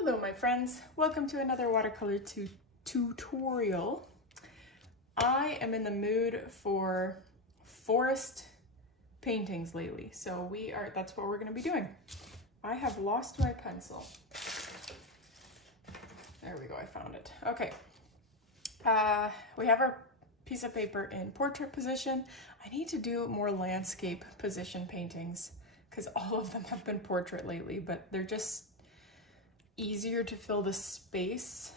Hello my friends, welcome to another watercolor tutorial. I am in the mood for forest paintings lately, so that's what we're going to be doing. I have lost my pencil. There we go, I found it. Okay, we have our piece of paper in portrait position. I need to do more landscape position paintings because all of them have been portrait lately, but they're just easier to fill the space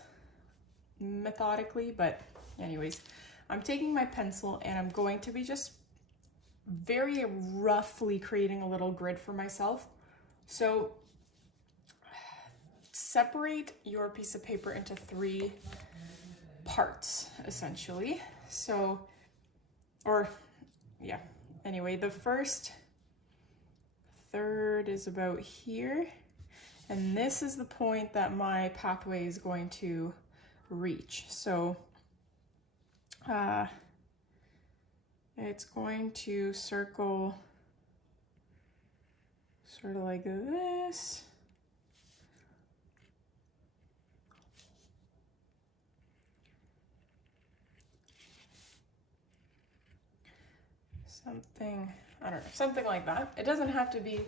methodically. But anyways, I'm taking my pencil and I'm going to be just very roughly creating a little grid for myself. So separate your piece of paper into 3 parts essentially. So, anyway, the first third is about here. And this is the point that my pathway is going to reach. So it's going to circle sort of like this. Something, I don't know, something like that. It doesn't have to be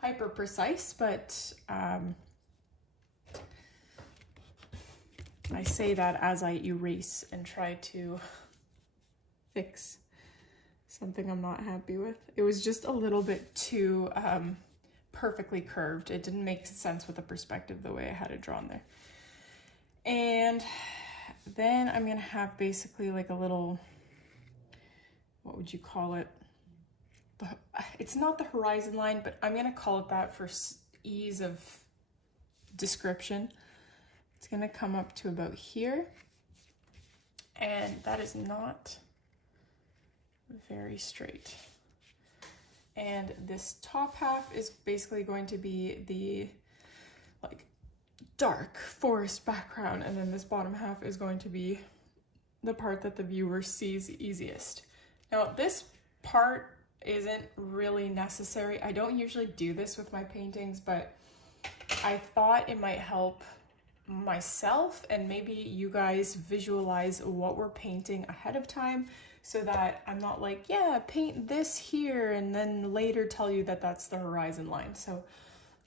hyper precise, but I say that as I erase and try to fix something I'm not happy with. It was just a little bit too perfectly curved. It didn't make sense with the perspective the way I had it drawn there. And then I'm gonna have basically like a little, what would you call it? It's not the horizon line, but I'm gonna call it that for ease of description. It's gonna come up to about here, and that is not very straight. And this top half is basically going to be the like dark forest background, and then this bottom half is going to be the part that the viewer sees easiest. Now this part isn't really necessary. I don't usually do this with my paintings, but I thought it might help myself and maybe you guys visualize what we're painting ahead of time, so that I'm not like, yeah, paint this here and then later tell you that that's the horizon line. So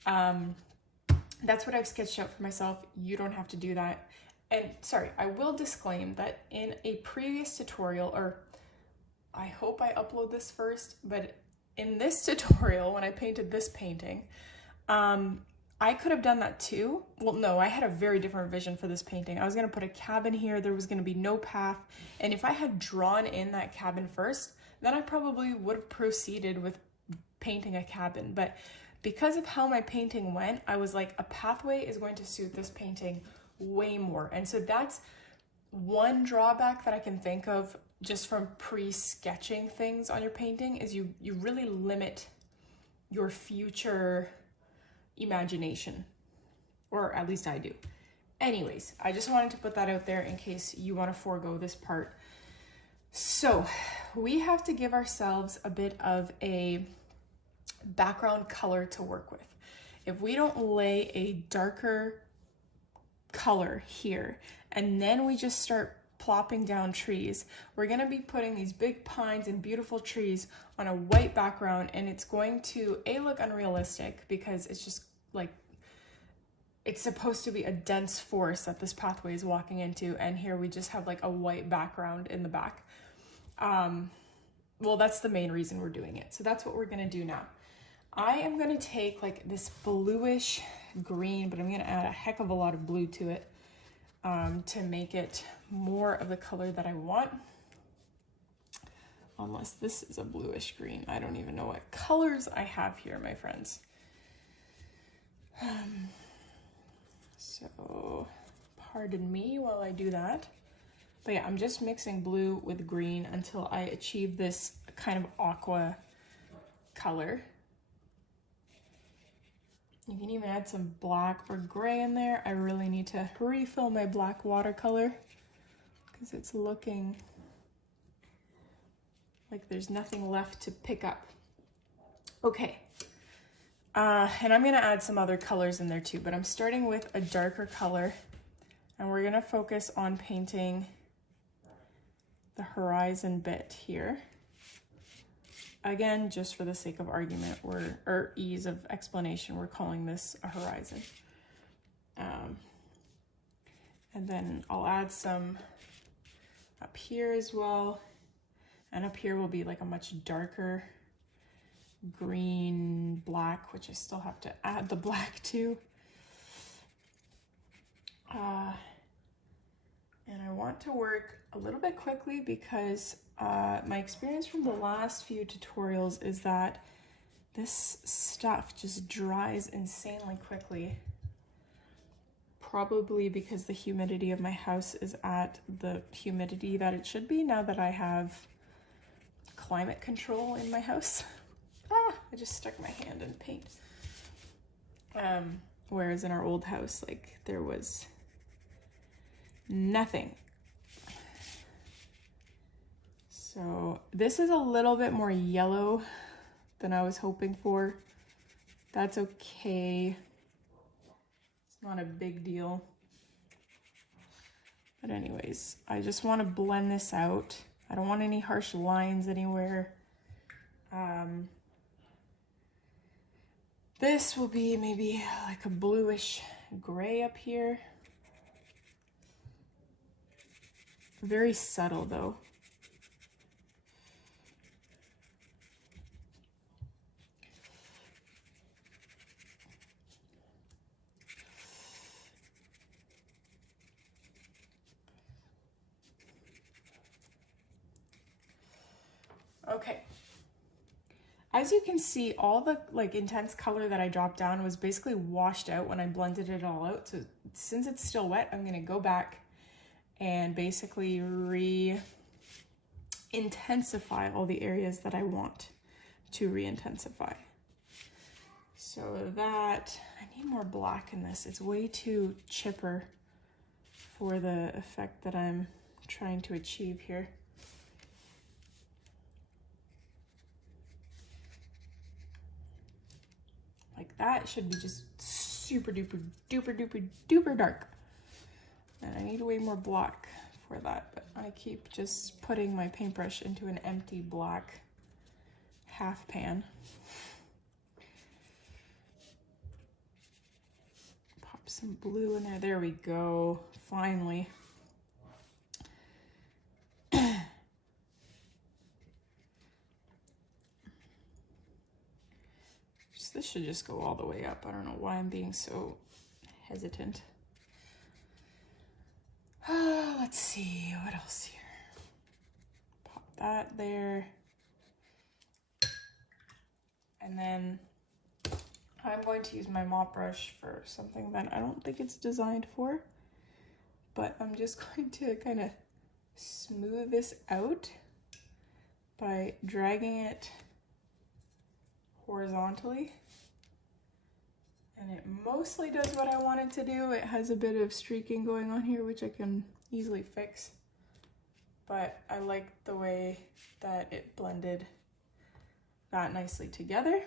that's what I've sketched out for myself. You don't have to do that. And sorry, I will disclaim that in a previous tutorial, or I hope I upload this first, but in this tutorial, when I painted this painting, I could have done that too. Well, no, I had a very different vision for this painting. I was gonna put a cabin here, there was gonna be no path, and if I had drawn in that cabin first, then I probably would have proceeded with painting a cabin. But because of how my painting went, I was like, a pathway is going to suit this painting way more. And so that's one drawback that I can think of just from pre-sketching things on your painting, is you really limit your future imagination, or at least I do. Anyways, I just wanted to put that out there in case you want to forego this part. So we have to give ourselves a bit of a background color to work with. If we don't lay a darker color here and then we just start plopping down trees, we're going to be putting these big pines and beautiful trees on a white background, and it's going to look unrealistic because it's just like, it's supposed to be a dense forest that this pathway is walking into, and here we just have like a white background in the back. Well, that's the main reason we're doing it. So that's what we're going to do now. I am going to take like this bluish green, but I'm going to add a heck of a lot of blue to it to make it more of the color that I want. Unless this is a bluish green. I don't even know what colors I have here, my friends. So pardon me while I do that. But yeah, I'm just mixing blue with green until I achieve this kind of aqua color. You can even add some black or gray in there. I really need to refill my black watercolor because it's looking like there's nothing left to pick up. Okay, And I'm gonna add some other colors in there too, but I'm starting with a darker color, and we're gonna focus on painting the horizon bit here. Again, just for the sake of argument, or ease of explanation, we're calling this a horizon. And then I'll add some up here as well. And up here will be like a much darker green, black, which I still have to add the black to. And I want to work a little bit quickly because my experience from the last few tutorials is that this stuff just dries insanely quickly. Probably because the humidity of my house is at the humidity that it should be now that I have climate control in my house. I just stuck my hand in paint. Whereas in our old house, like, there was nothing. So this is a little bit more yellow than I was hoping for. That's okay. It's not a big deal. But anyways, I just want to blend this out. I don't want any harsh lines anywhere. This will be maybe like a bluish gray up here. Very subtle though. Okay. As you can see, all the like intense color that I dropped down was basically washed out when I blended it all out. So since it's still wet, I'm gonna go back and basically re-intensify all the areas that I want to re-intensify. So that, I need more black in this. It's way too chipper for the effect that I'm trying to achieve here. Like that should be just super duper duper duper duper dark. And I need way more black for that, but I keep just putting my paintbrush into an empty black half pan. Pop some blue in there. There we go. Finally. This should just go all the way up. I don't know why I'm being so hesitant. Let's see, what else here? Pop that there. And then I'm going to use my mop brush for something that I don't think it's designed for, but I'm just going to kind of smooth this out by dragging it horizontally. And it mostly does what I want it to do. It has a bit of streaking going on here, which I can easily fix. But I like the way that it blended that nicely together.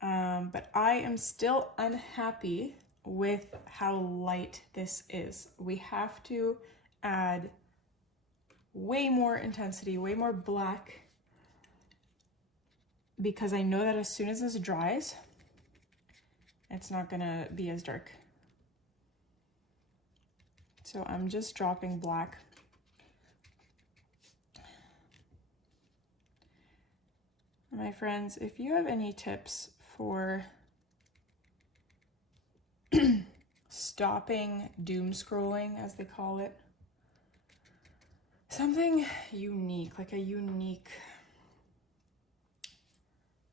But I am still unhappy with how light this is. We have to add way more intensity, way more black, because I know that as soon as this dries, it's not gonna be as dark. So I'm just dropping black. My friends, if you have any tips for stopping doom scrolling, as they call it, something unique, like a unique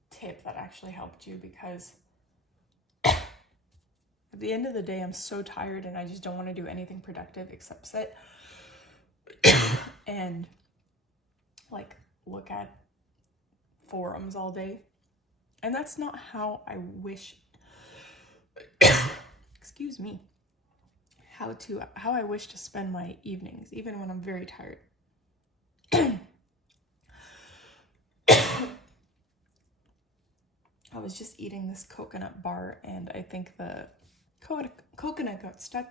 tip that actually helped you, because at the end of the day, I'm so tired and I just don't want to do anything productive except sit and like look at forums all day. And that's not how I wish, excuse me, how I wish to spend my evenings, even when I'm very tired. was just eating this coconut bar and I think the coconut got stuck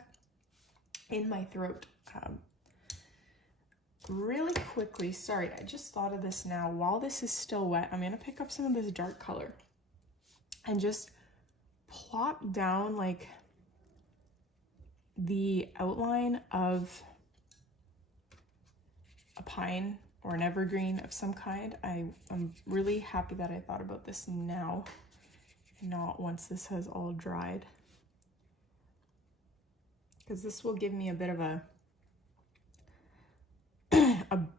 in my throat. Really quickly, sorry, I just thought of this now. While this is still wet, I'm gonna pick up some of this dark color and just plop down like the outline of a pine or an evergreen of some kind. I'm really happy that I thought about this now, not once this has all dried, because this will give me a bit of a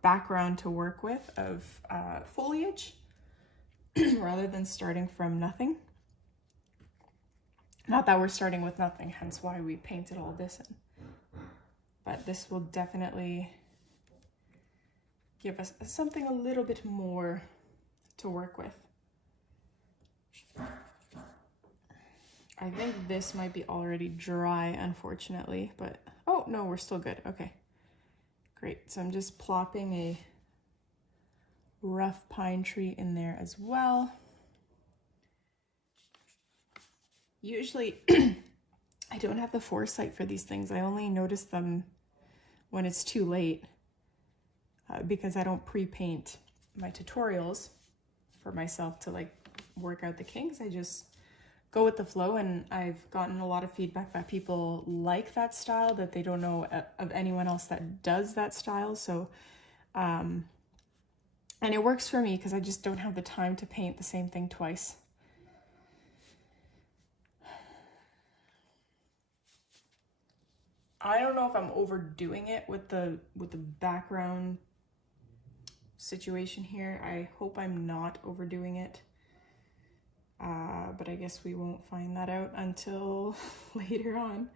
background to work with of foliage rather than starting from nothing. Not that we're starting with nothing, hence why we painted all this in. But this will definitely give us something a little bit more to work with. I think this might be already dry, unfortunately, but oh no, we're still good. Okay, great. So I'm just plopping a rough pine tree in there as well. Usually I don't have the foresight for these things. I only notice them when it's too late because I don't pre-paint my tutorials for myself to like work out the kinks. I just go with the flow, and I've gotten a lot of feedback that people like that style, that they don't know of anyone else that does that style. So, and it works for me because I just don't have the time to paint the same thing twice. I don't know if I'm overdoing it with the background situation here. I hope I'm not overdoing it. But I guess we won't find that out until later on.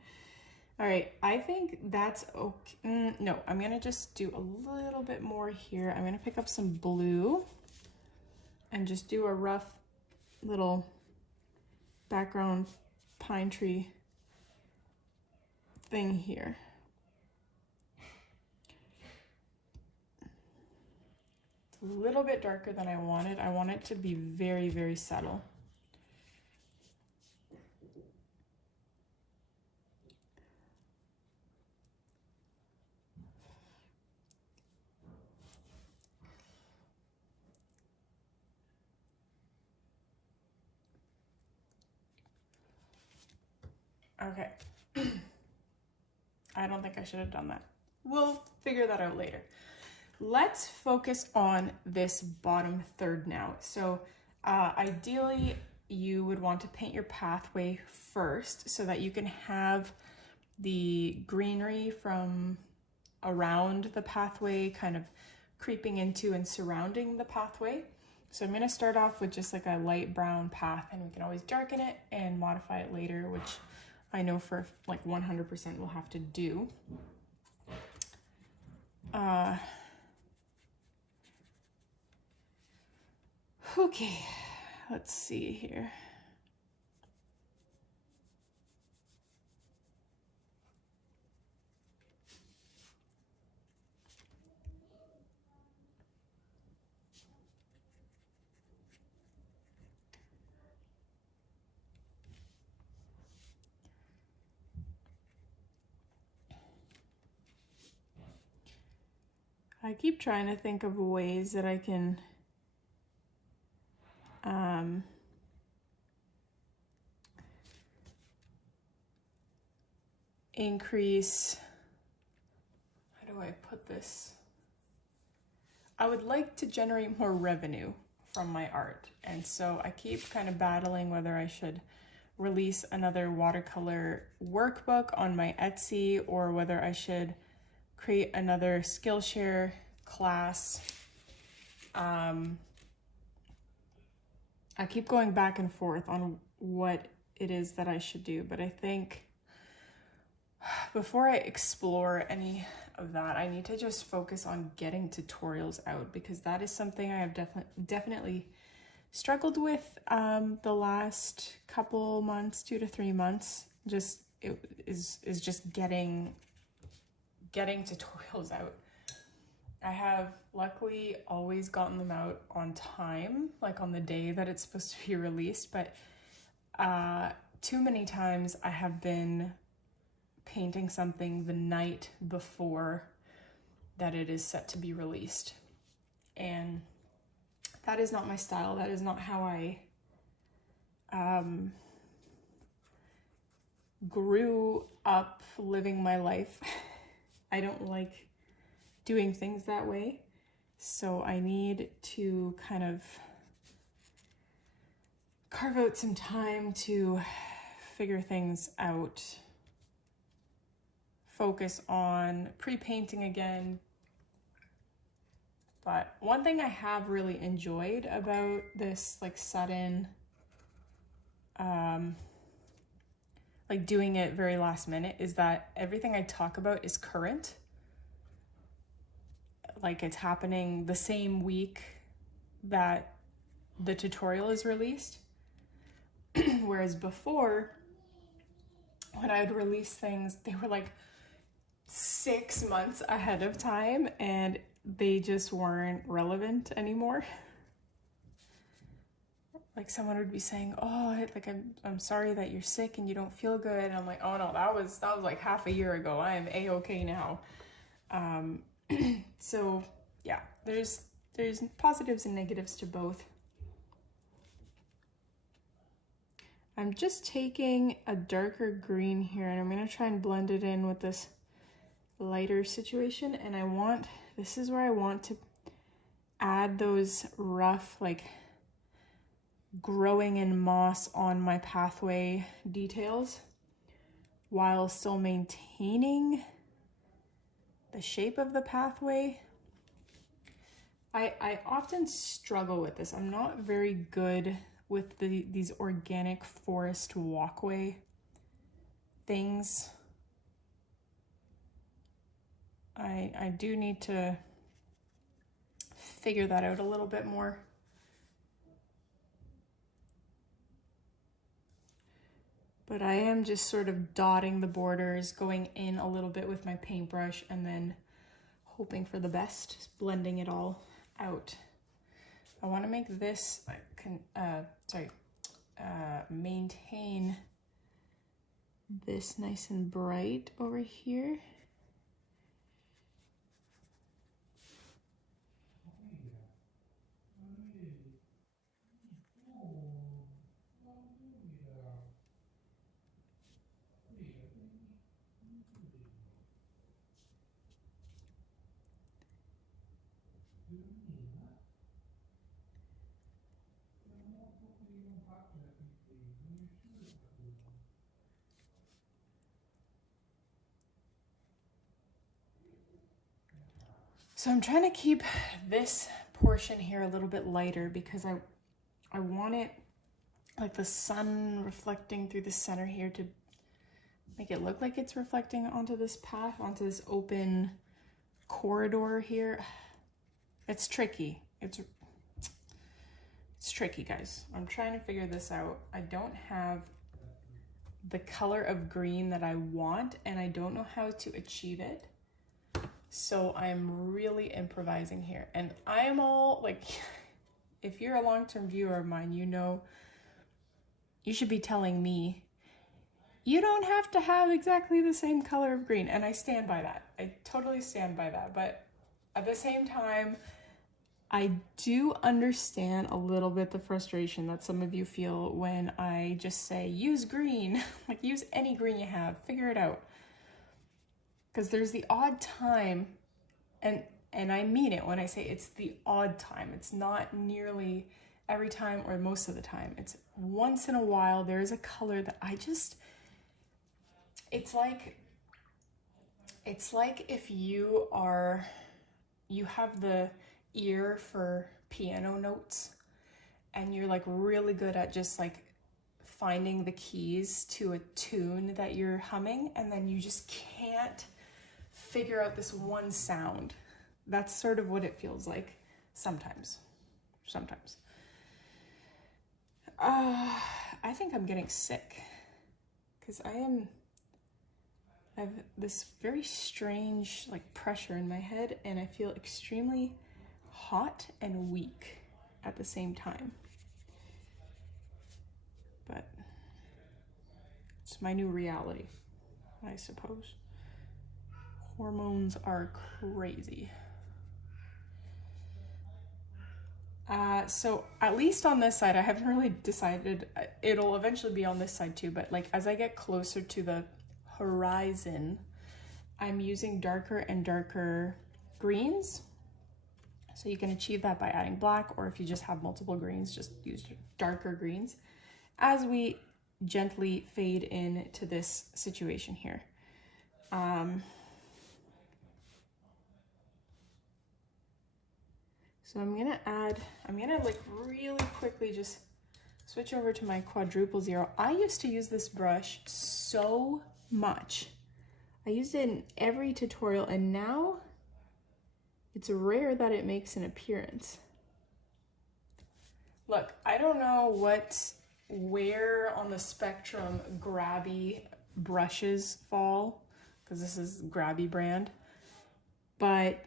All right, I think that's okay. No, I'm gonna just do a little bit more here. I'm gonna pick up some blue and just do a rough little background pine tree thing here. It's a little bit darker than I wanted. I want it to be very, very subtle. Okay. I don't think I should have done that. We'll figure that out later. Let's focus on this bottom third now. So ideally you would want to paint your pathway first so that you can have the greenery from around the pathway kind of creeping into and surrounding the pathway. So I'm going to start off with just like a light brown path, and we can always darken it and modify it later, which I know for like 100% we'll have to do. Okay, let's see here. I keep trying to think of ways that I can increase, how do I put this? I would like to generate more revenue from my art, and so I keep kind of battling whether I should release another watercolor workbook on my Etsy or whether I should create another Skillshare class. I keep going back and forth on what it is that I should do, but I think before I explore any of that, I need to just focus on getting tutorials out, because that is something I have definitely struggled with the last couple months, 2 to 3 months. Just it is just getting tutorials out. I have luckily always gotten them out on time, like on the day that it's supposed to be released, but too many times I have been painting something the night before that it is set to be released. And that is not my style. That is not how I grew up living my life. I don't like doing things that way. So I need to kind of carve out some time to figure things out, focus on pre-painting again. But one thing I have really enjoyed about this like sudden, like doing it very last minute is that everything I talk about is current. Like it's happening the same week that the tutorial is released. Whereas before, when I would release things, they were like 6 months ahead of time and they just weren't relevant anymore. Like someone would be saying, oh, like I'm sorry that you're sick and you don't feel good. And I'm like, oh no, that was like half a year ago. I am a-okay now. So yeah, there's positives and negatives to both. I'm just taking a darker green here and I'm gonna try and blend it in with this lighter situation. And this is where I want to add those rough, like growing in moss on my pathway details while still maintaining the shape of the pathway. I often struggle with this. I'm not very good with these organic forest walkway things. I do need to figure that out a little bit more. But I am just sort of dotting the borders, going in a little bit with my paintbrush, and then hoping for the best, just blending it all out. I want to make this, maintain this nice and bright over here. So I'm trying to keep this portion here a little bit lighter because I want it like the sun reflecting through the center here to make it look like it's reflecting onto this path, onto this open corridor here. It's tricky. It's tricky, guys. I'm trying to figure this out. I don't have the color of green that I want and I don't know how to achieve it. So I'm really improvising here. And I am all like, if you're a long-term viewer of mine, you know, you should be telling me, you don't have to have exactly the same color of green. And I stand by that. I totally stand by that. But at the same time, I do understand a little bit the frustration that some of you feel when I just say, use green, like use any green you have, figure it out. Because there's the odd time, and I mean it when I say it's the odd time. It's not nearly every time or most of the time. It's once in a while there is a color that I just, it's like if you have the ear for piano notes and you're like really good at just like finding the keys to a tune that you're humming and then you just can't figure out this one sound. That's sort of what it feels like sometimes. I think I'm getting sick because I have this very strange like pressure in my head, and I feel extremely hot and weak at the same time. But it's my new reality, I suppose. Hormones are crazy. So at least on this side, I haven't really decided. It'll eventually be on this side too, but like as I get closer to the horizon, I'm using darker and darker greens. So you can achieve that by adding black, or if you just have multiple greens, just use darker greens as we gently fade into this situation here. So I'm gonna like really quickly just switch over to my quadruple zero. I used to use this brush so much. I used it in every tutorial, and now it's rare that it makes an appearance. Look, I don't know where on the spectrum grabby brushes fall, because this is grabby brand, but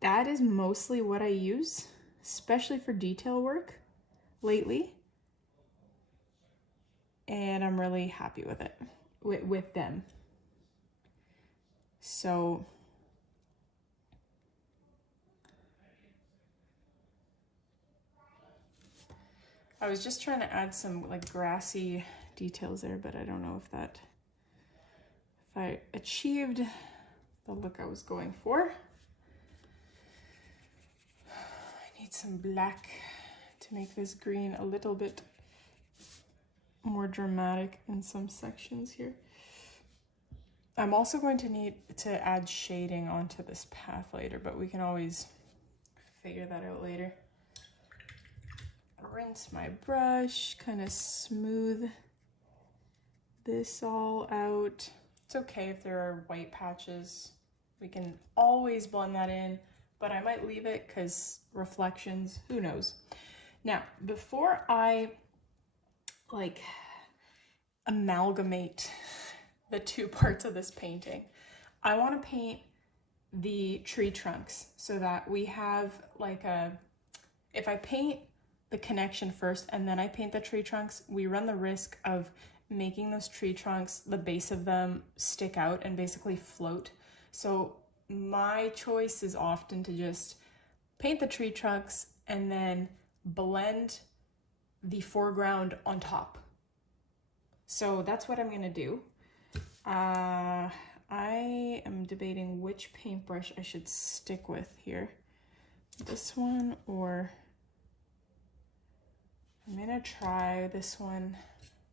that is mostly what I use, especially for detail work lately. And I'm really happy with it, with them. So I was just trying to add some like grassy details there, but I don't know if I achieved the look I was going for. I need some black to make this green a little bit more dramatic in some sections here. I'm also going to need to add shading onto this path later, but we can always figure that out later. Rinse my brush, kind of smooth this all out. It's okay if there are white patches. We can always blend that in, but I might leave it because reflections, who knows. Now, before I like amalgamate the two parts of this painting, I want to paint the tree trunks so that we have like if I paint the connection first and then I paint the tree trunks, we run the risk of making those tree trunks, the base of them, stick out and basically float. So my choice is often to just paint the tree trunks and then blend the foreground on top. So that's what I'm gonna do. I am debating which paintbrush I should stick with here. This one, or I'm gonna try this one,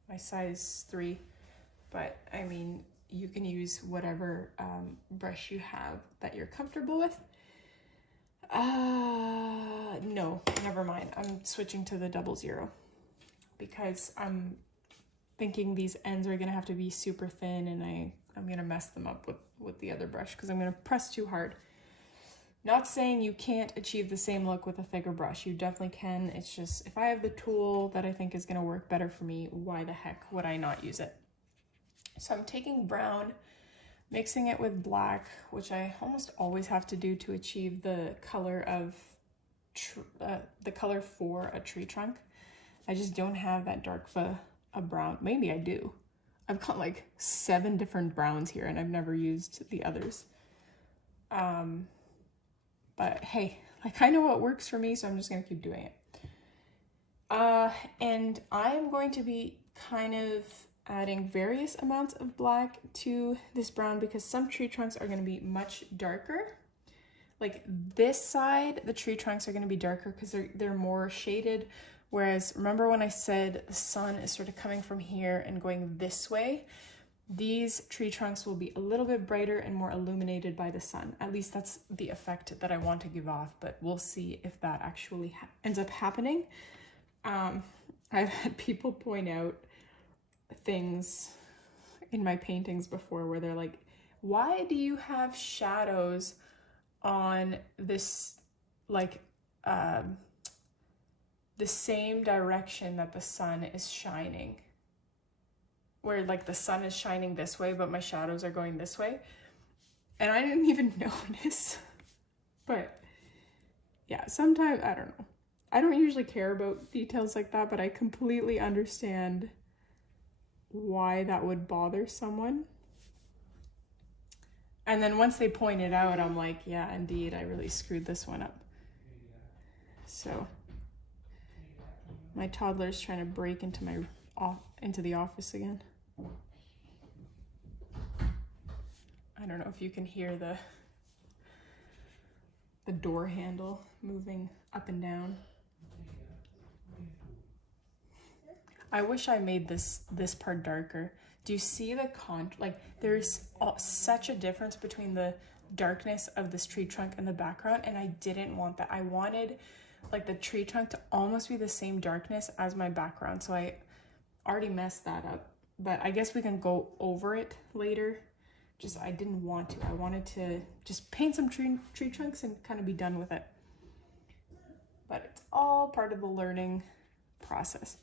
my size 3, but I mean, you can use whatever brush you have that you're comfortable with. No, never mind. I'm switching to the 00 because I'm thinking these ends are gonna have to be super thin, and I'm gonna mess them up with the other brush because I'm gonna press too hard. Not saying you can't achieve the same look with a thicker brush. You definitely can. It's just, if I have the tool that I think is gonna work better for me, why the heck would I not use it? So I'm taking brown, mixing it with black, which I almost always have to do to achieve the color of the color for a tree trunk. I just don't have that dark of a brown. Maybe I do. I've got like 7 different browns here and I've never used the others. But hey, like I know what works for me, so I'm just gonna keep doing it. And I'm going to be kind of adding various amounts of black to this brown because some tree trunks are gonna be much darker. Like this side, the tree trunks are gonna be darker because they're more shaded. Whereas remember when I said the sun is sort of coming from here and going this way, these tree trunks will be a little bit brighter and more illuminated by the sun. At least that's the effect that I want to give off, but we'll see if that actually ends up happening. I've had people point out things in my paintings before where they're like, why do you have shadows on this, like, the same direction that the sun is shining? where like the sun is shining this way, but my shadows are going this way. And I didn't even notice. But yeah, sometimes, I don't know. I don't usually care about details like that, but I completely understand why that would bother someone. And then once they point it out, I'm like, yeah, indeed, I really screwed this one up. So my toddler's trying to break into the office again. I don't know if you can hear the door handle moving up and down. I wish I made this part darker. Do you see the like there's such a difference between the darkness of this tree trunk and the background, and I didn't want that. I wanted like the tree trunk to almost be the same darkness as my background, so I already messed that up. But I guess we can go over it later. I didn't want to. I wanted to just paint some tree trunks and kind of be done with it. But it's all part of the learning process.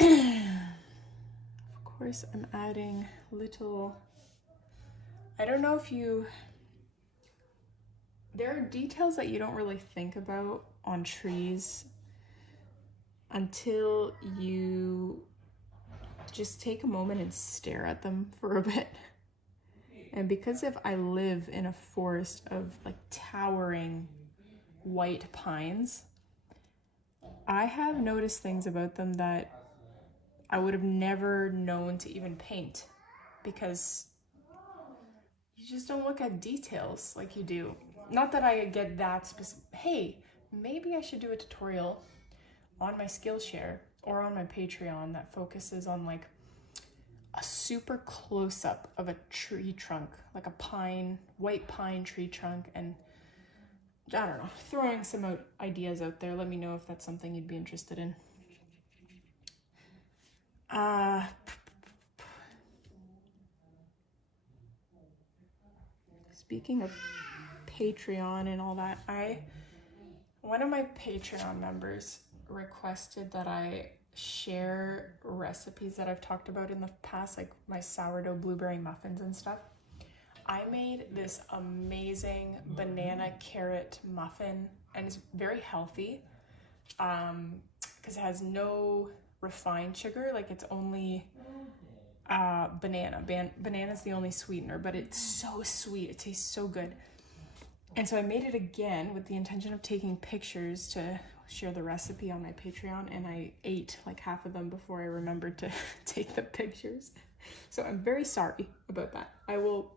Of course, I'm adding little, I don't know if there are details that you don't really think about on trees until you just take a moment and stare at them for a bit. And because if I live in a forest of like towering white pines, I have noticed things about them that I would have never known to even paint, because you just don't look at details like you do. Not that I get that specific. Hey, maybe I should do a tutorial on my Skillshare or on my Patreon that focuses on like a super close-up of a tree trunk, like a white pine tree trunk, and I don't know, throwing some ideas out there. Let me know if that's something you'd be interested in. Speaking of Patreon and all that, one of my Patreon members requested that I share recipes that I've talked about in the past, like my sourdough blueberry muffins and stuff. I made this amazing banana carrot muffin, and it's very healthy because it has no refined sugar. Like it's only banana. Banana's the only sweetener, but it's so sweet. It tastes so good. And so I made it again with the intention of taking pictures to share the recipe on my Patreon, and I ate like half of them before I remembered to take the pictures. So I'm very sorry about that. I will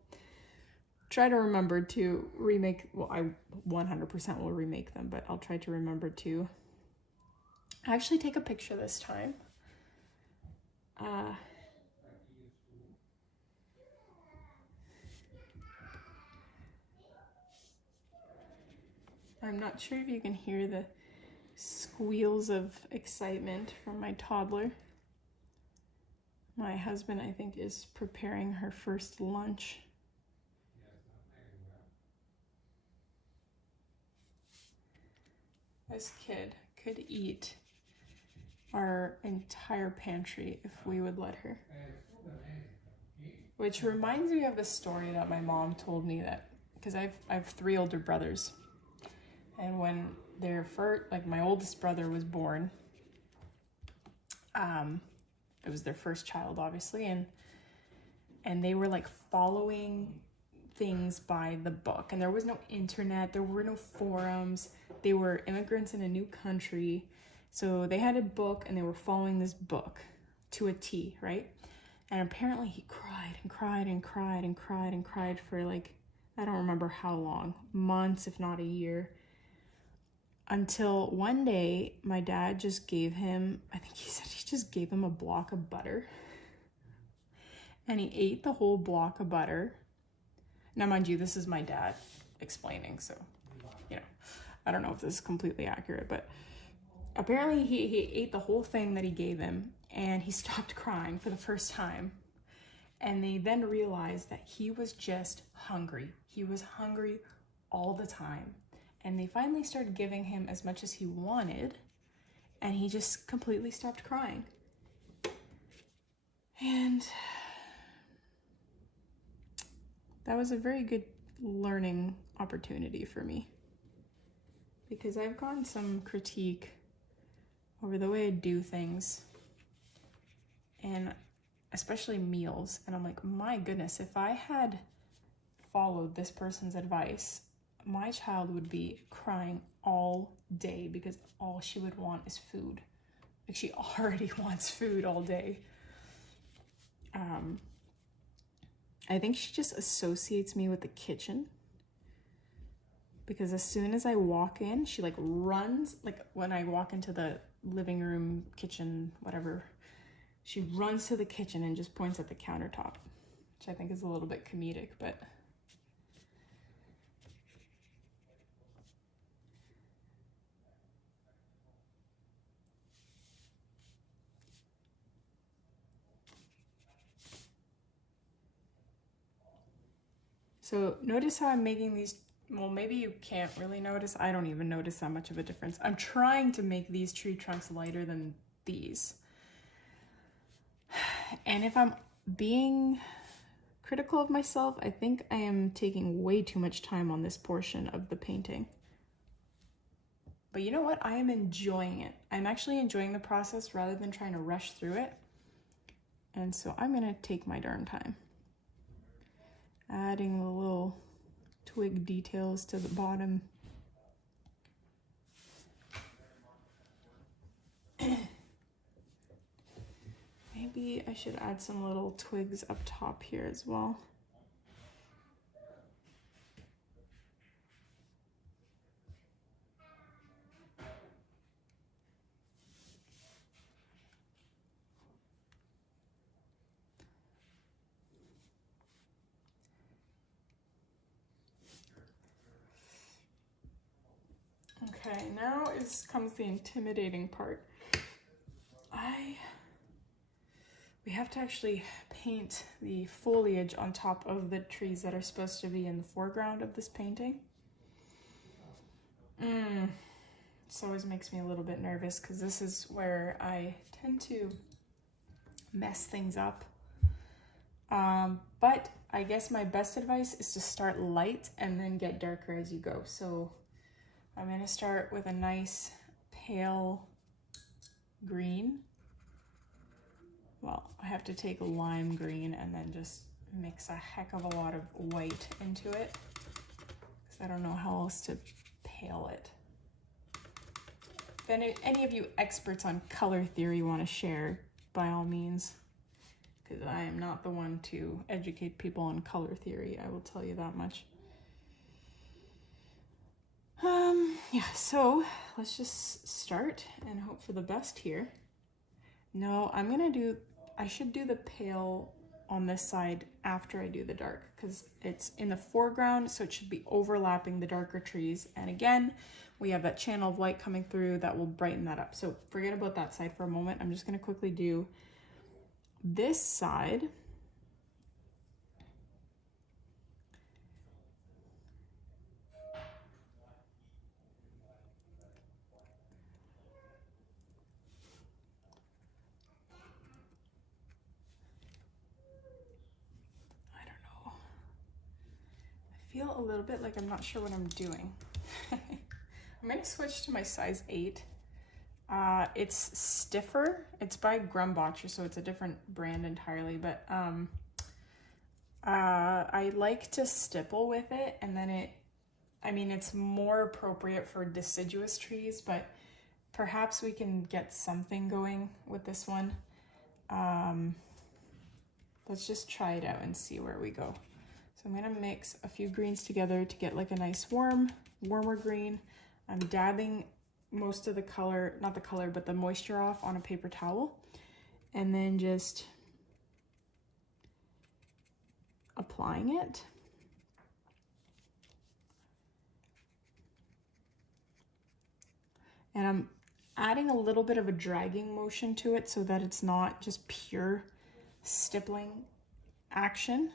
try to remember to remake, well, I 100% will remake them, but I'll try to remember to actually take a picture this time. I'm not sure if you can hear the squeals of excitement from my toddler. My husband, I think, is preparing her first lunch. This kid could eat our entire pantry if we would let her. Which reminds me of the story that my mom told me, that because I have 3 older brothers, and when my oldest brother was born, it was their first child, obviously, and they were like following things by the book, and there was no internet, there were no forums. They were immigrants in a new country, so they had a book and they were following this book to a T, right? And apparently he cried and cried and cried and cried and cried for like, I don't remember how long, months if not a year, until one day my dad just gave him, I think he said he just gave him a block of butter, and he ate the whole block of butter. Now, mind you, this is my dad explaining, so, I don't know if this is completely accurate, but apparently he ate the whole thing that he gave him, and he stopped crying for the first time. And they then realized that he was just hungry. He was hungry all the time. And they finally started giving him as much as he wanted, and he just completely stopped crying. And that was a very good learning opportunity for me, because I've gotten some critique over the way I do things, and especially meals. And I'm like, my goodness, if I had followed this person's advice, my child would be crying all day because all she would want is food. Like, she already wants food all day. I think she just associates me with the kitchen, because as soon as I walk in, she like runs, like when I walk into the living room, kitchen, whatever, she runs to the kitchen and just points at the countertop, which I think is a little bit comedic, but so notice how I'm making these, well, maybe you can't really notice. I don't even notice that much of a difference. I'm trying to make these tree trunks lighter than these. And if I'm being critical of myself, I think I am taking way too much time on this portion of the painting. But you know what? I am enjoying it. I'm actually enjoying the process rather than trying to rush through it. And so I'm gonna take my darn time, adding the little twig details to the bottom. Maybe I should add some little twigs up top here as well. Okay, now comes the intimidating part. We have to actually paint the foliage on top of the trees that are supposed to be in the foreground of this painting. This always makes me a little bit nervous, because this is where I tend to mess things up. But I guess my best advice is to start light and then get darker as you go. So I'm going to start with a nice pale green. Well, I have to take a lime green and then just mix a heck of a lot of white into it, because I don't know how else to pale it. If any of you experts on color theory want to share, by all means, because I am not the one to educate people on color theory, I will tell you that much. Yeah, so let's just start and hope for the best here. No, I should do the pale on this side after I do the dark, because it's in the foreground, so it should be overlapping the darker trees. And again, we have that channel of light coming through that will brighten that up. So forget about that side for a moment. I'm just going to quickly do this side. I feel a little bit like I'm not sure what I'm doing. I'm going to switch to my size 8. It's stiffer. It's by Grumbacher, so it's a different brand entirely, but I like to stipple with it, and then it's more appropriate for deciduous trees, but perhaps we can get something going with this one. Let's just try it out and see where we go. So I'm gonna mix a few greens together to get like a nice warmer green. I'm dabbing most of the color, not the color, but the moisture off on a paper towel, and then just applying it. And I'm adding a little bit of a dragging motion to it so that it's not just pure stippling action.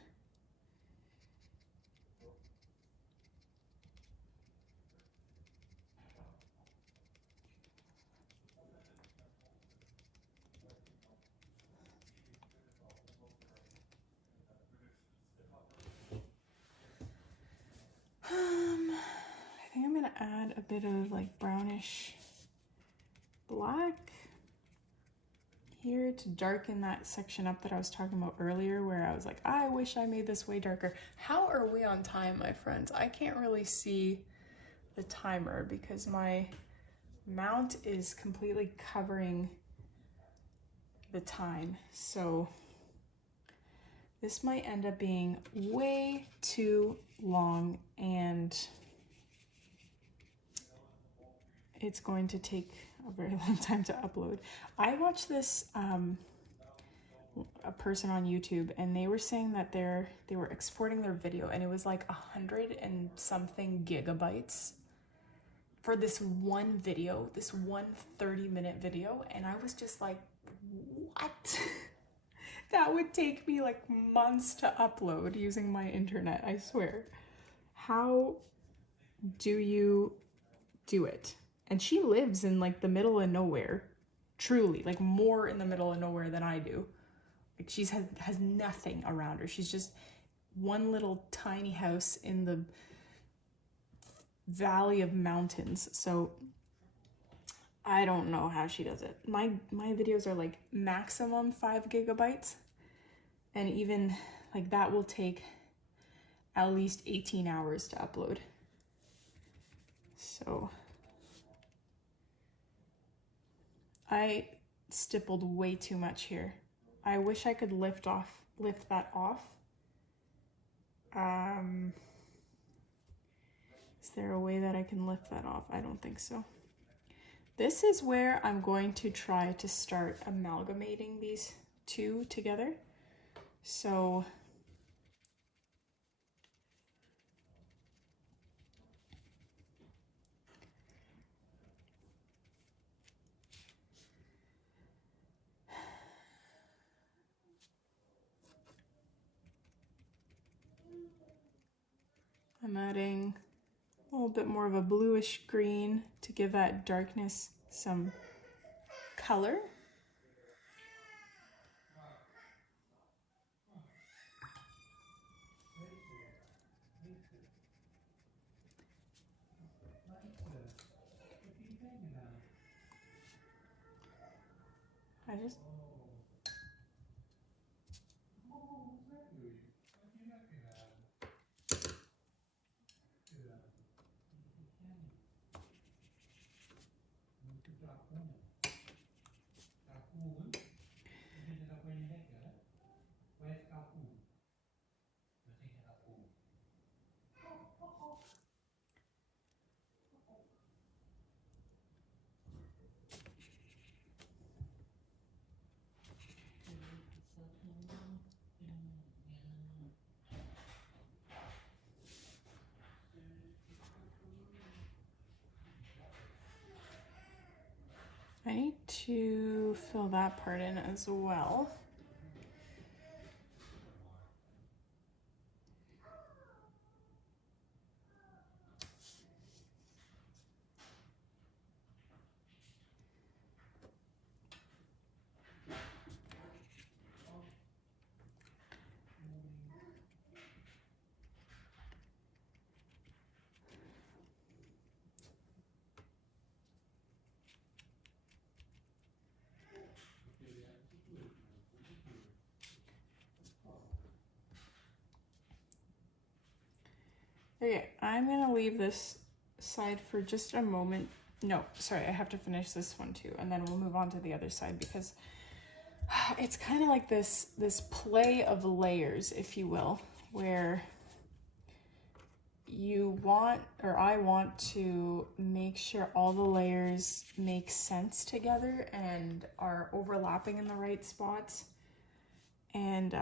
I think I'm gonna add a bit of like brownish black here to darken that section up that I was talking about earlier, where I was like, I wish I made this way darker. How are we on time, my friends? I can't really see the timer because my mount is completely covering the time. So this might end up being way too long, and it's going to take a very long time to upload. I watched this a person on YouTube, and they were saying that they were exporting their video, and it was like 100 and something gigabytes for this one video, this one 30-minute video. And I was just like, what? That would take me like months to upload using my internet, I swear. How do you do it? And she lives in like the middle of nowhere, truly, like more in the middle of nowhere than I do. Like she has nothing around her. She's just one little tiny house in the valley of mountains. So I don't know how she does it. My videos are like maximum 5 gigabytes. And even like that will take at least 18 hours to upload. So I stippled way too much here. I wish I could lift that off. Is there a way that I can lift that off? I don't think so. This is where I'm going to try to start amalgamating these two together. So I'm adding a little bit more of a bluish green to give that darkness some color. I just I need to fill that part in as well. Okay, I'm gonna leave this side for just a moment. No, sorry, I have to finish this one too, and then we'll move on to the other side, because it's kind of like this play of layers, if you will, where you want, or I want to make sure all the layers make sense together and are overlapping in the right spots. And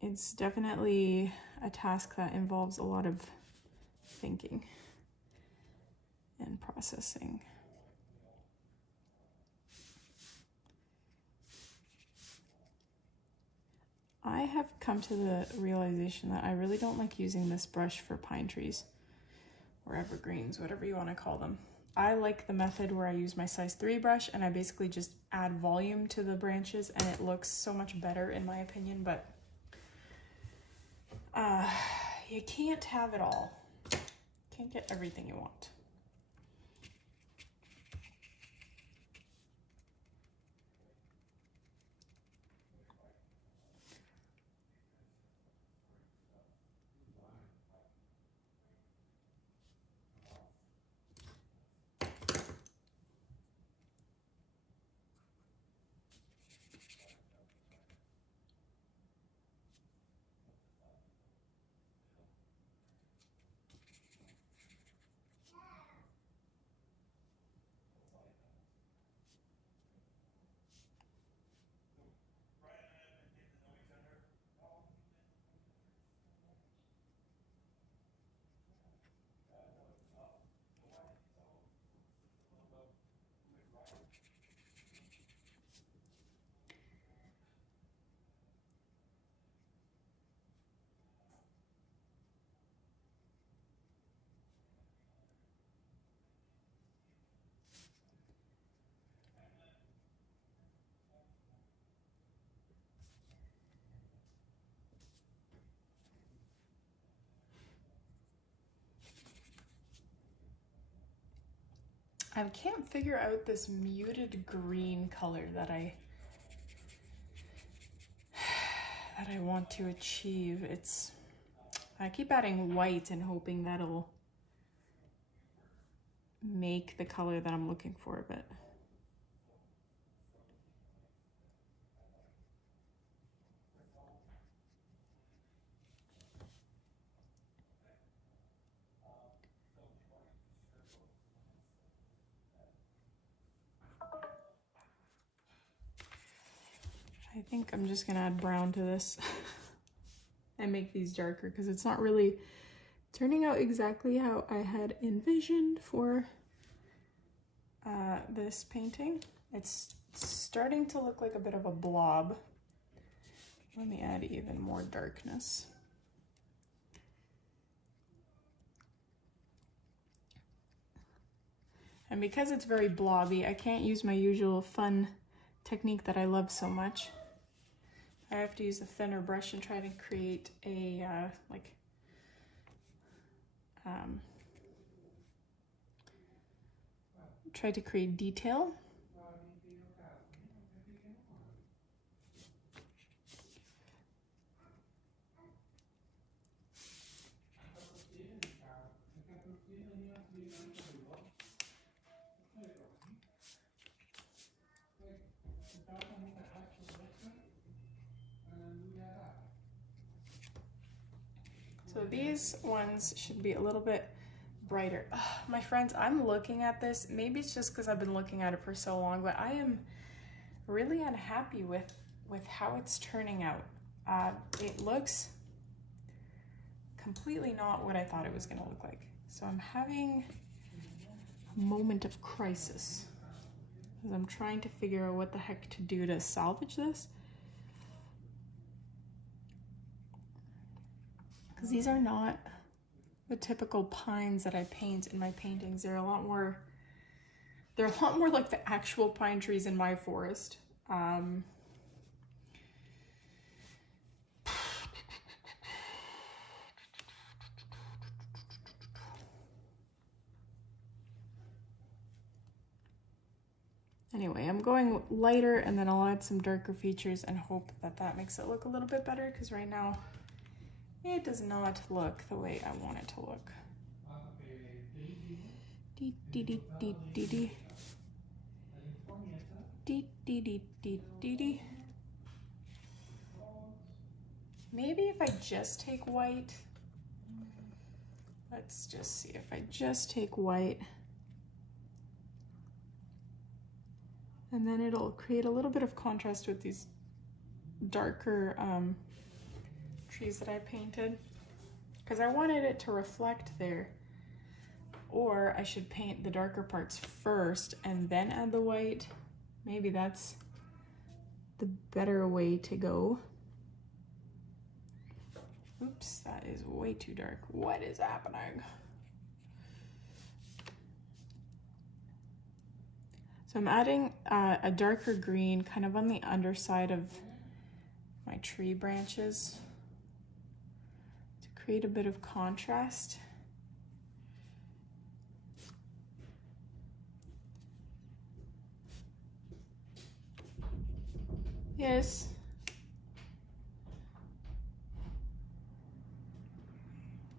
it's definitely a task that involves a lot of thinking and processing. I have come to the realization that I really don't like using this brush for pine trees or evergreens, whatever you want to call them. I like the method where I use my size 3 brush and I basically just add volume to the branches, and it looks so much better in my opinion, but you can't have it all. Can't get everything you want. I can't figure out this muted green color that I want to achieve. I keep adding white and hoping that'll make the color that I'm looking for, but I think I'm just gonna add brown to this and make these darker because it's not really turning out exactly how I had envisioned for this painting. It's starting to look like a bit of a blob. Let me add even more darkness. And because it's very blobby, I can't use my usual fun technique that I love so much. I have to use a thinner brush and try to create a try to create detail. So these ones should be a little bit brighter. Ugh, my friends, I'm looking at this. Maybe it's just because I've been looking at it for so long, but I am really unhappy with how it's turning out. It looks completely not what I thought it was going to look like. So I'm having a moment of crisis as I'm trying to figure out what the heck to do to salvage this. Because these are not the typical pines that I paint in my paintings. They're a lot more like the actual pine trees in my forest. Anyway, I'm going lighter and then I'll add some darker features and hope that that makes it look a little bit better, because right now it does not look the way I want it to look. Dee dee dee dee dee dee. Dee dee dee dee dee dee. Maybe if I just take white, let's just see if I just take white, and then it'll create a little bit of contrast with these darker trees that I painted, because I wanted it to reflect there. Or I should paint the darker parts first and then add the white. Maybe that's the better way to go. Oops, that is way too dark. What is happening? So I'm adding a darker green kind of on the underside of my tree branches to create a bit of contrast. Yes.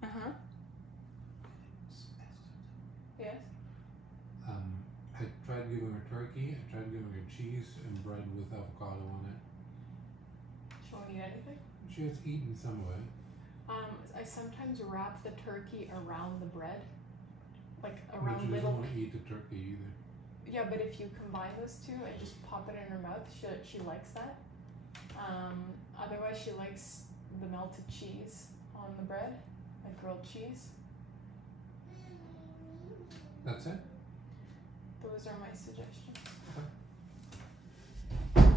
Uh-huh. Yes. I tried giving her turkey, I tried giving her cheese and bread with avocado on it. She won't eat anything? She has eaten some of it. I sometimes wrap the turkey around the bread. Like But around she doesn't little... want to eat the turkey either. Yeah, but if you combine those two and just pop it in her mouth, she likes that. Otherwise she likes the melted cheese on the bread, like grilled cheese. That's it? Those are my suggestions. Okay.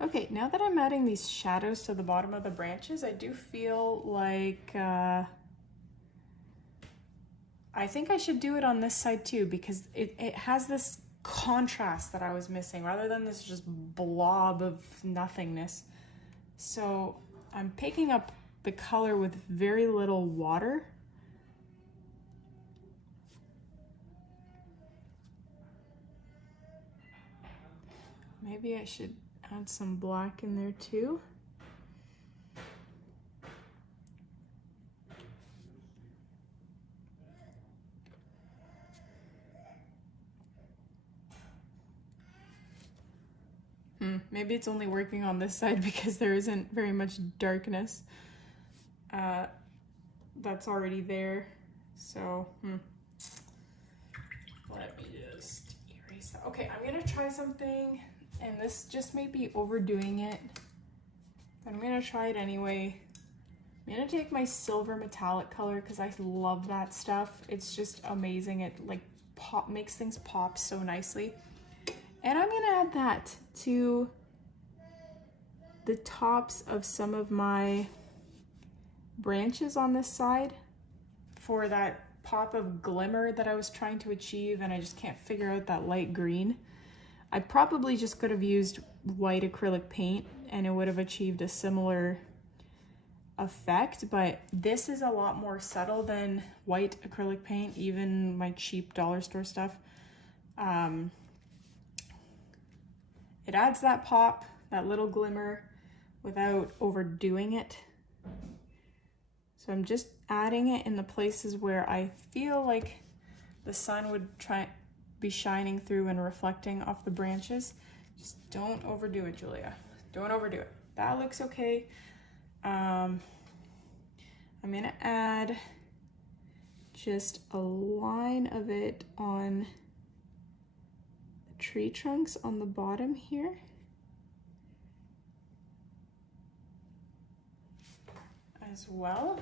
Okay, now that I'm adding these shadows to the bottom of the branches, I do feel like I think I should do it on this side too, because it has this contrast that I was missing rather than this just blob of nothingness. So I'm picking up the color with very little water. Maybe I should add some black in there too. Maybe it's only working on this side because there isn't very much darkness that's already there. So, let me just erase that. Okay, I'm gonna try something, and this just may be overdoing it, but I'm gonna try it anyway. I'm gonna take my silver metallic color because I love that stuff. It's just amazing. It like makes things pop so nicely. And I'm gonna add that to the tops of some of my branches on this side for that pop of glimmer that I was trying to achieve, and I just can't figure out that light green. I probably just could have used white acrylic paint and it would have achieved a similar effect, but this is a lot more subtle than white acrylic paint, even my cheap dollar store stuff. It adds that pop, that little glimmer, without overdoing it. So I'm just adding it in the places where I feel like the sun would be shining through and reflecting off the branches. Just don't overdo it, Julia. Don't overdo it. That looks okay. I'm gonna add just a line of it on the tree trunks on the bottom here. As well.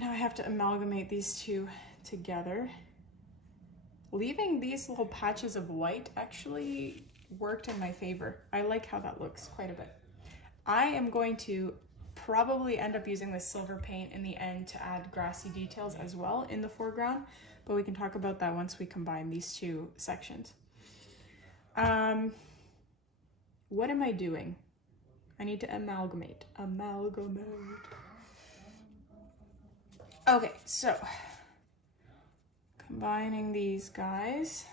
Now I have to amalgamate these two together. Leaving these little patches of white actually worked in my favor. I like how that looks quite a bit. I am going to probably end up using this silver paint in the end to add grassy details as well in the foreground, but we can talk about that once we combine these two sections. What am I doing? I need to amalgamate. Okay, so combining these guys.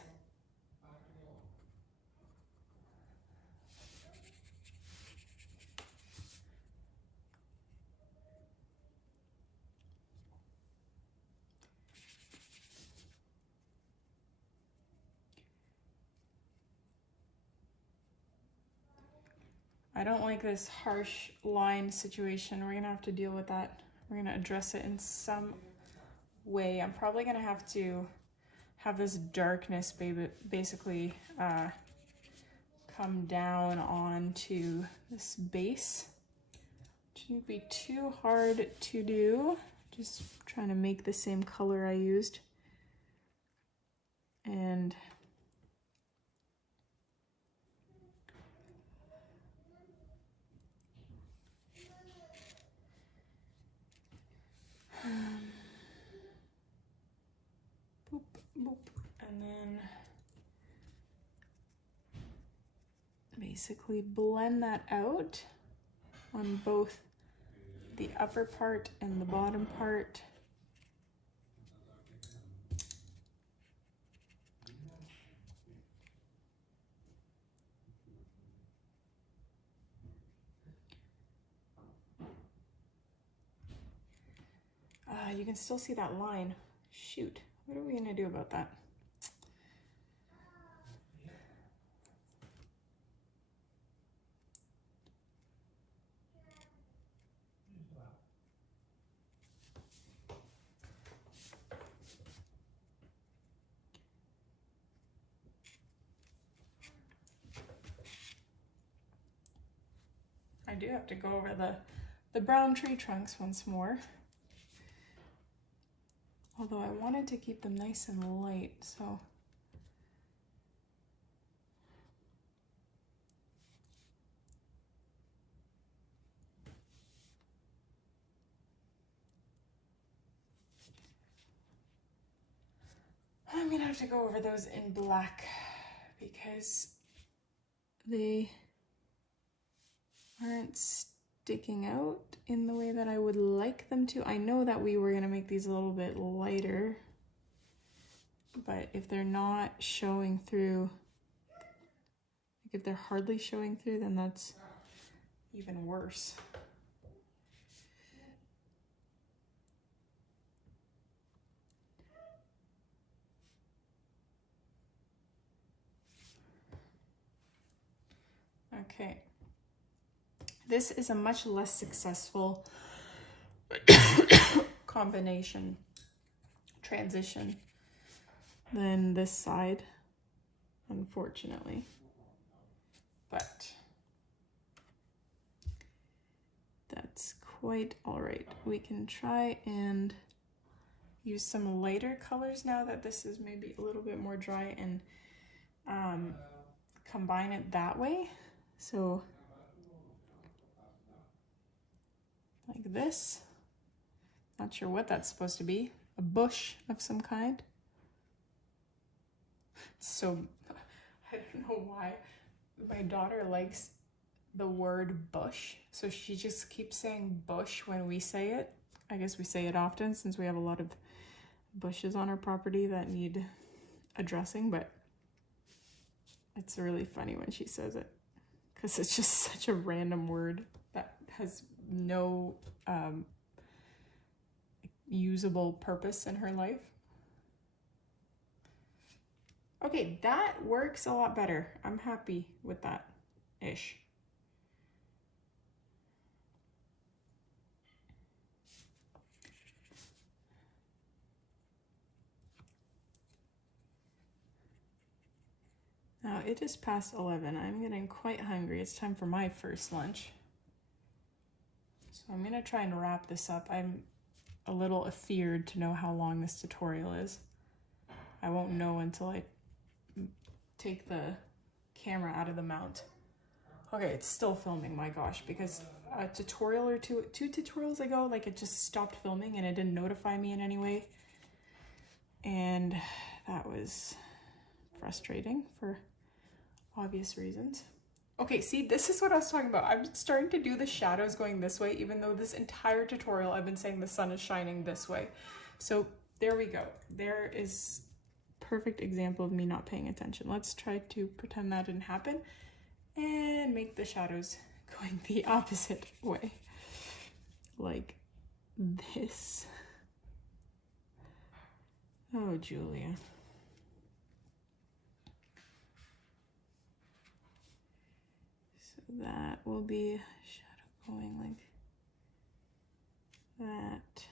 I don't like this harsh line situation. We're gonna have to deal with that. We're gonna address it in some way. I'm probably gonna have to have this darkness basically come down onto this base. Shouldn't be too hard to do. Just trying to make the same color I used. And boop, boop. And then basically blend that out on both the upper part and the bottom part. You can still see that line. Shoot, what are we gonna do about that? I do have to go over the brown tree trunks once more. Although I wanted to keep them nice and light, so. I'm gonna have to go over those in black because they aren't sticking out in the way that I would like them to. I know that we were gonna make these a little bit lighter, but if they're not showing through, like if they're hardly showing through, then that's even worse. Okay. This is a much less successful transition than this side, unfortunately. But that's quite all right. We can try and use some lighter colors now that this is maybe a little bit more dry and combine it that way. So like this. Not sure what that's supposed to be. A bush of some kind. So, I don't know why. My daughter likes the word bush, so she just keeps saying bush when we say it. I guess we say it often since we have a lot of bushes on our property that need addressing, but it's really funny when she says it because it's just such a random word that has no usable purpose in her life. Okay, that works a lot better. I'm happy with that ish. Now it is past 11. I'm getting quite hungry. It's time for my first lunch. So I'm gonna try and wrap this up. I'm a little afeared to know how long this tutorial is. I won't know until I take the camera out of the mount. Okay, it's still filming, my gosh, because a tutorial or two tutorials ago, like it just stopped filming and it didn't notify me in any way. And that was frustrating for obvious reasons. Okay, see, this is what I was talking about. I'm starting to do the shadows going this way, even though this entire tutorial I've been saying the sun is shining this way. So there we go. There is a perfect example of me not paying attention. Let's try to pretend that didn't happen and make the shadows going the opposite way. Like this. Oh, Julia. That will be shadow going like that.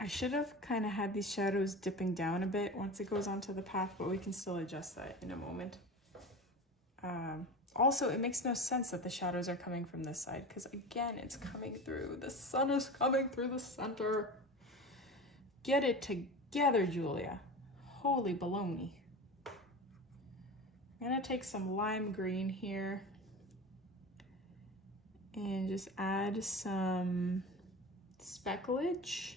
I should have kind of had these shadows dipping down a bit once it goes onto the path, but we can still adjust that in a moment. Also, it makes no sense that the shadows are coming from this side because, again, it's coming through. The sun is coming through the center. Get it together, Julia. Holy baloney. I'm going to take some lime green here and just add some speckleage.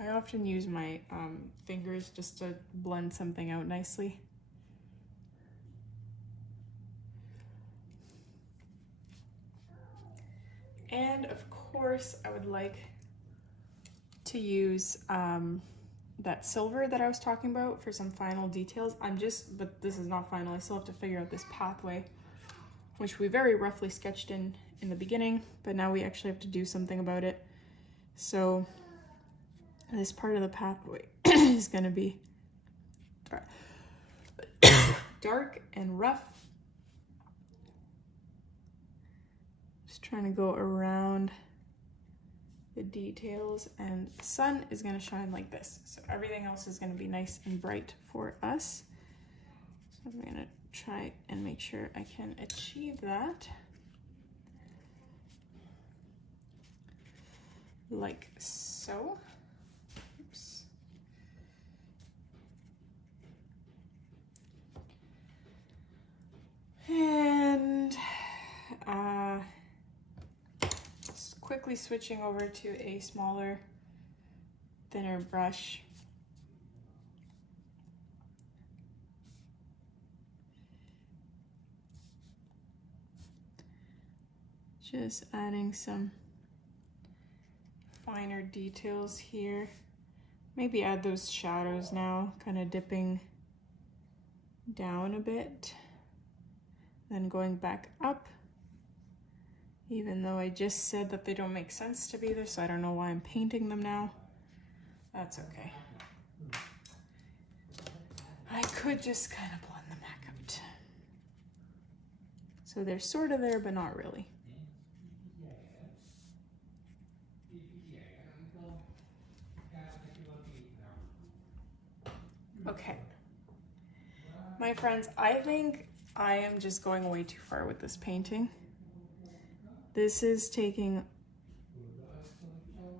I often use my fingers just to blend something out nicely. And of course, I would like to use that silver that I was talking about for some final details. But this is not final. I still have to figure out this pathway, which we very roughly sketched in the beginning, but now we actually have to do something about it. So this part of the pathway is going to be dark and rough. Just trying to go around the details, and the sun is going to shine like this. So everything else is going to be nice and bright for us. So I'm going to try and make sure I can achieve that. Like so. Oops. And just quickly switching over to a smaller, thinner brush. Just adding some finer details here. Maybe add those shadows now, kind of dipping down a bit, then going back up, even though I just said that they don't make sense to be there, so I don't know why I'm painting them now. That's okay. I could just kind of blend them back out. So they're sort of there, but not really. Okay, my friends, I think I am just going way too far with this painting. This is taking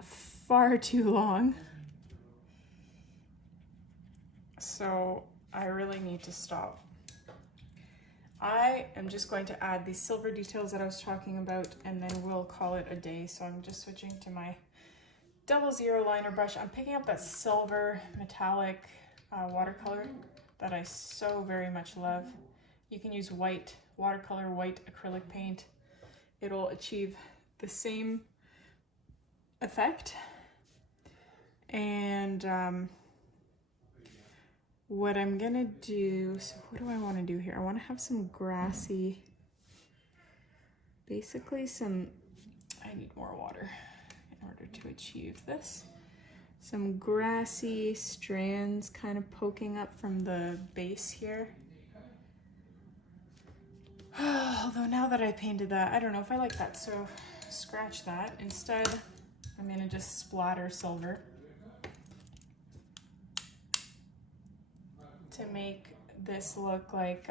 far too long. So I really need to stop. I am just going to add these silver details that I was talking about, and then we'll call it a day. So I'm just switching to my 00 liner brush. I'm picking up that silver metallic watercolor that I so very much love. You can use white watercolor, white acrylic paint. It'll achieve the same effect. And what I'm gonna do, so what do I want to do here? I want to have some grassy, basically I need more water in order to achieve this. Some grassy strands kind of poking up from the base here. Although now that I painted that, I don't know if I like that, so scratch that. Instead, I'm gonna just splatter silver to make this look like,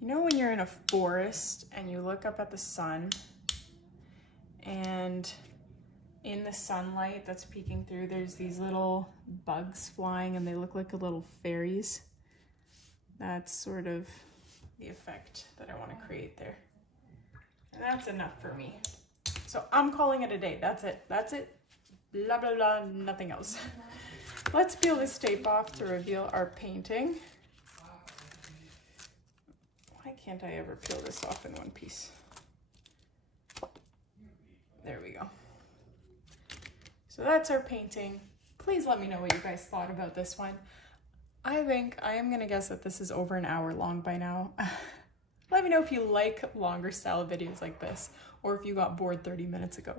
you know when you're in a forest and you look up at the sun, and in the sunlight that's peeking through, there's these little bugs flying and they look like little fairies. That's sort of the effect that I want to create there. And that's enough for me. So I'm calling it a day. That's it. That's it. Blah, blah, blah, nothing else. Let's peel this tape off to reveal our painting. Why can't I ever peel this off in one piece? There we go. So that's our painting. Please let me know what you guys thought about this one. I am gonna guess that this is over an hour long by now. Let me know if you like longer style videos like this, or if you got bored 30 minutes ago.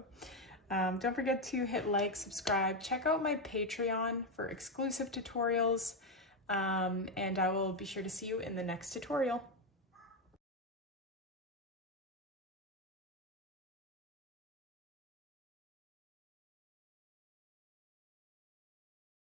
Don't forget to hit like, subscribe, check out my Patreon for exclusive tutorials, and I will be sure to see you in the next tutorial.